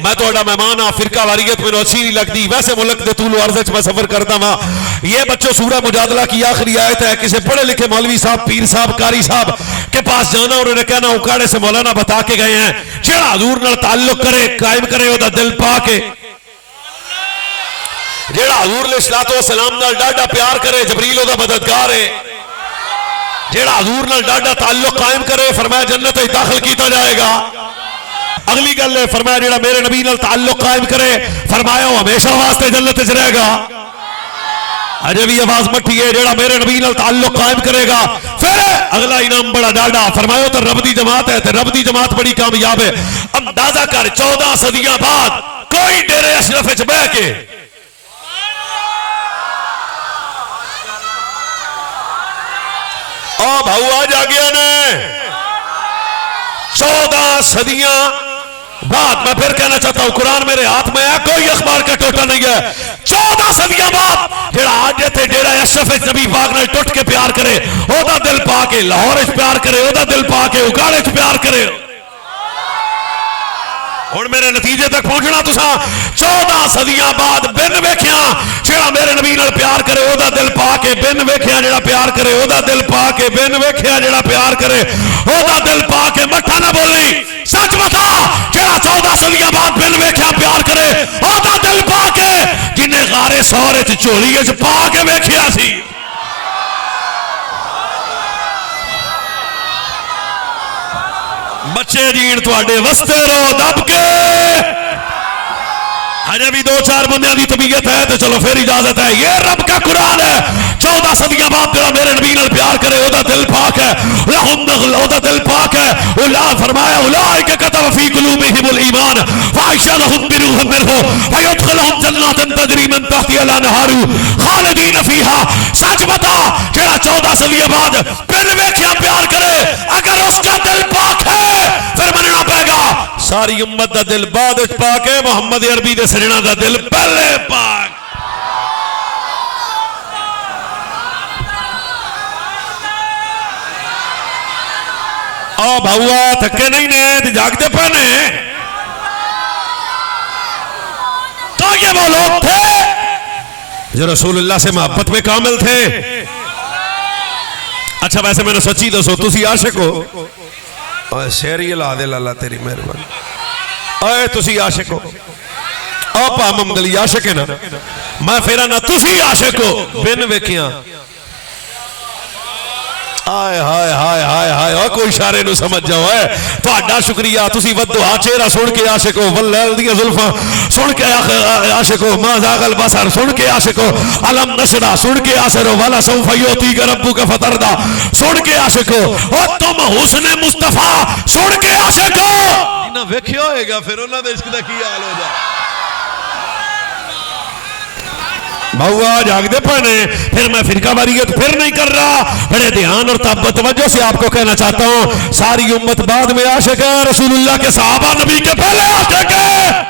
मैं थोड़ा मेहमान हाँ, फिरका वारियत मेरे अच्छी नहीं लगती, वैसे मुल्क दे तूल अर्ज मैं सफर करता वहां। ये बच्चों सूरह मुजादला की आखिरी आयत है, किसी पढ़े लिखे मौलवी साहब, पीर साहब, कारी साहब के पास जाना, उन्होंने कहना उकाड़े से मौलाना बता के गए हैं, जेड़ा हजूर नाल ताल्लुक करे कायम करे ओदा दिल पा के, जेड़ा हजूर अलैहिस्सलातु वस्सलाम नाल डाढ़ा प्यार करे जबरील ओदा मददगार है, जेड़ा हजूर नाल डाढ़ा ताल्लुक कायम करे फरमाया जन्नत में दाखिल किया जाएगा। अगली गल है फरमाया जेड़ा मेरे नबी नाल ताल्लुक कायम करे फरमाया वो हमेशा वास्ते जन्नत में रहेगा। अजे भी आवाज मठी है, जेड़ा मेरे नबी नाल ताल्लुक कायम करेगा फिर अगला इनाम बड़ा डाढ़ा, फरमाया तो रब दी जमात है, तो रब दी जमात बड़ी कामयाब है। अंदाजा कर 14 सदियां बाद कोई डेरे अशरफ विच बह के ओ भाऊ आज आ गया ने 14 सदियां बाद, मैं फिर कहना चाहता हूं कुरान मेरे हाथ में है, कोई अखबार का टोटा नहीं है। 14 सदियां बाद जेड़ा आज थे डेरा अशरफ नबी पाक नाल टुट के प्यार करे ओदा दिल पा के, लाहौर च प्यार करे ओदा दिल पा के, उगाड़े च प्यार करे। हुण मेरे नतीजे तक पहुंचना तुसा 14 सदियां बाद बिन वेखिया जेड़ा मेरे नबी नाल प्यार करे ओदा दिल पा के, बिन वेखिया जेड़ा प्यार करे ओदा दिल पा के, बिन वेखिया जेड़ा प्यार करे ओदा दिल पा के। मठा ना बोली, सच बता जेड़ा 14 सदियां बाद बिन वेखिया प्यार करे ओदा दिल पा के, जिन्हें गारे सौरे च झोली च पा के वेखिया सी। बच्चे जीण तुहाडे वस्ते रो दब के, अजे भी 2-4 बंदियां की तबीयत है तो चलो फिर इजाजत है। ये रब का कुरान है, 14 सदियां बाद तेरा मेरे नबी नाल प्यार करे ओदा दिल पाक है, ओदा दिल पाक है। उला फरमाया उलाइका कतब फी कुलूबिहिमुल ईमान फअशरहुम बिरूहिम मिनहु फयदखुलहुम जन्नातन तजरी मिन तहतिहा अल-अनहार खालिदीन फीहा। सच बता जेड़ा 14 सदियां बाद बिन वेखिया प्यार करे अगर उसका दिल पाक है फिर मनना पड़ेगा सारी उम्मत दा दिल बाद विच पाक है, मोहम्मद अरबी दे सजना दा दिल पहले पाक। आ भाऊआ थके नहीं ने जागते पे ने, तो ये वो लोग थे जो रसूलुल्लाह से मोहब्बत में कामिल थे। अच्छा वैसे मैंने सच्ची दसो तुसी आशिक हो? शेर ही ला दे लाला तेरी मेहरबानी। अरे तुसी आशिक हो? आपा ममदली आशिक है ना, मैं फेरा ना तुसी आशिक हो बिन वेखिया। हाय हाय हाय हाय हाय और कोई इशारे नु समझ जाओ है तुहाडा शुक्रिया। तुसी वद्दुहा चेहरा सुन के आशिक हो, वल्लैल दी जुल्फा सुन के आशिक हो, मा ज़ागल बसर सुन के आशिक हो, अलम नशरा सुन के आशिक हो, वाला सौफ युतीका रब्बुका फतरदा सुन के आशिक हो, और तुम हुस्न मुस्तफा सुन के आशिक हो। इन्हां वेखिया होएगा फिर उन्हां दे इश्क दा की हाल हो जाए। भाऊआ जागदे पड़े फिर मैं फिरका वारियत फिर नहीं कर रहा, बड़े ध्यान और तवज्जो से आपको कहना चाहता हूं सारी उम्मत बाद में आशिक है, रसूलुल्लाह के सहाबा नबी के पहले आशिक है।